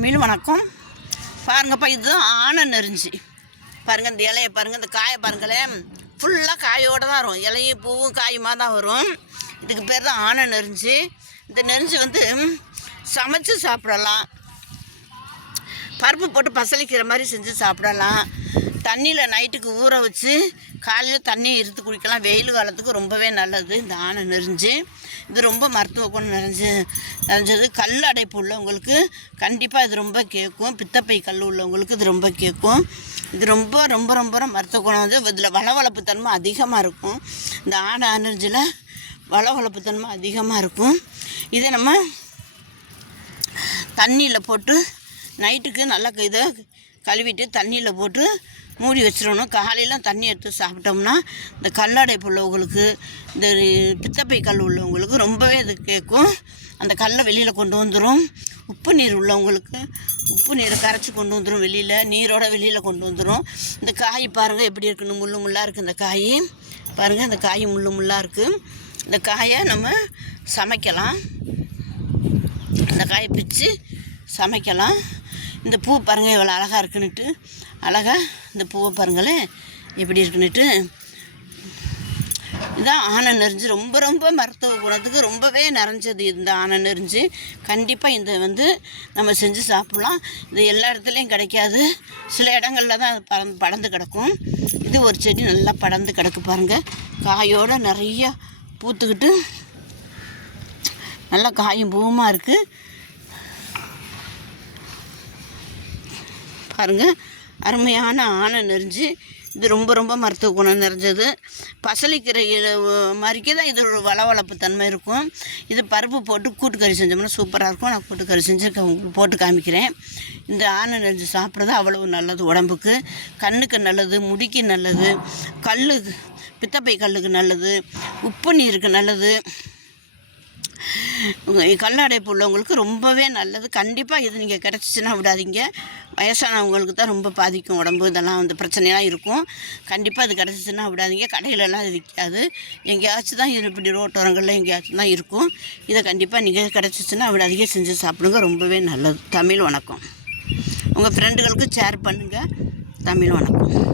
தமிழ் வணக்கம். பாருங்கப்பா இதுதான் ஆனை நெறிஞ்சி. பாருங்கள் இந்த இலையை பாருங்கள் இந்த காயை பாருங்களேன் ஃபுல்லாக காயோடு தான் வரும். இலையும் பூவும் காயுமாக தான் வரும். இதுக்கு பேர் தான் ஆனை நெறிஞ்சி. இந்த நெறிஞ்சி வந்து சமைச்சு சாப்பிடலாம். பருப்பு போட்டு பசலிக்கிற மாதிரி செஞ்சு சாப்பிடலாம். தண்ணியில் நைட்டுக்கு ஊற வச்சு காலையில் தண்ணியை இருத்து குடிக்கலாம். வெயில் காலத்துக்கு ரொம்பவே நல்லது. இந்த ஆணை நெறிஞ்சு இது ரொம்ப மருத்துவ குணம் நிறைஞ்சு நிறைஞ்சது கல் அடைப்பு உள்ளவங்களுக்கு கண்டிப்பாக இது ரொம்ப கேட்கும். பித்தப்பை கல் உள்ளவங்களுக்கு இது ரொம்ப கேட்கும். இது ரொம்ப ரொம்ப ரொம்ப மருத்துவ குணம் வந்து இதில் வளவளப்பு தன்மை அதிகமாக இருக்கும். இந்த ஆணை அனர்ஜியில் வளவளப்பு தன்மை அதிகமாக இருக்கும். இதை நம்ம தண்ணியில் போட்டு நைட்டுக்கு நல்லா இதை கழுவிட்டு தண்ணியில் போட்டு மூடி வச்சிடணும் காலையில் தண்ணி எடுத்து சாப்பிட்டோம்னா இந்த கல்லடைப்பு உள்ளவங்களுக்கு இந்த பித்தப்பை கல் உள்ளவங்களுக்கு ரொம்பவே அது கேட்கும். அந்த கல்லை வெளியில் கொண்டு வந்துடும் உப்பு நீர் உள்ளவங்களுக்கு உப்பு நீரை கரைச்சி கொண்டு வந்துடும் வெளியில். நீரோட வெளியில் கொண்டு வந்துடும் இந்த காய் பாருங்கள் எப்படி இருக்குன்னு முள்ளு முள்ளாக இருக்குது இந்த காய். பாருங்கள் அந்த காய் முள்ளு முள்ளாக இருக்குது இந்த காயை நம்ம சமைக்கலாம். இந்த காயை பிச்சு சமைக்கலாம். இந்த பூ பாருங்கள் இவ்வளோ அழகாக இருக்குன்னுட்டு. அழகாக இந்த பூவை பாருங்களேன் எப்படி இருக்குன்னுட்டு. இதான் ஆனை நெறிஞ்சு. ரொம்ப ரொம்ப மருத்துவ குணத்துக்கு ரொம்பவே நிறைஞ்சது இந்த ஆனை நெறிஞ்சு. கண்டிப்பாக இந்த வந்து நம்ம செஞ்சு சாப்பிட்லாம். இது எல்லா இடத்துலையும் கிடைக்காது. சில இடங்களில் தான் அது பறந்து படந்து கிடக்கும். இது ஒரு செடி நல்லா படந்து கிடக்கு பாருங்கள் காயோடு நிறைய பூத்துக்கிட்டு நல்லா காயும் பூவுமாக இருக்குது பாருங்கள் அருமையான ஆணை நெறிஞ்சு இது ரொம்ப ரொம்ப மருத்துவ குணம் நிறைஞ்சது. பசலிக்கீரை மாதிரிக்கே தான் இதோட வளவளப்பு தன்மை இருக்கும். இது பருப்பு போட்டு கூட்டுக்கறி செஞ்சோம்னா சூப்பராக இருக்கும். நான் கூட்டுக்கறி செஞ்சு போட்டு காமிக்கிறேன். இந்த ஆணை நெஞ்சு சாப்பிட்றது அவ்வளவு நல்லது உடம்புக்கு. கண்ணுக்கு நல்லது முடிக்கு நல்லது. கல் பித்தப்பை கல்லுக்கு நல்லது. உப்பு நீருக்கு நல்லது. கல்லடைப்பு உள்ளவங்களுக்கு ரொம்பவே நல்லது. கண்டிப்பாக இது நீங்கள் கிடச்சிச்சின்னா விடாதீங்க. வயசானவங்களுக்கு தான் ரொம்ப பாதிக்கும் உடம்பு. இதெல்லாம் வந்து பிரச்சனையெல்லாம் இருக்கும். கண்டிப்பாக இது கிடச்சிச்சின்னா விடாதீங்க. கடையிலலாம் இது விற்காது. எங்கேயாச்சும் தான் இப்படி ரோட்டோரங்களில் எங்கேயாச்சும் தான் இருக்கும். இதை கண்டிப்பாக நீங்கள் கிடச்சிச்சின்னா விடாதீங்க. செஞ்சு சாப்பிடுங்க. ரொம்பவே நல்லது. தமிழ் வணக்கம். உங்கள் ஃப்ரெண்டுகளுக்கு ஷேர் பண்ணுங்கள் தமிழ் வணக்கம்.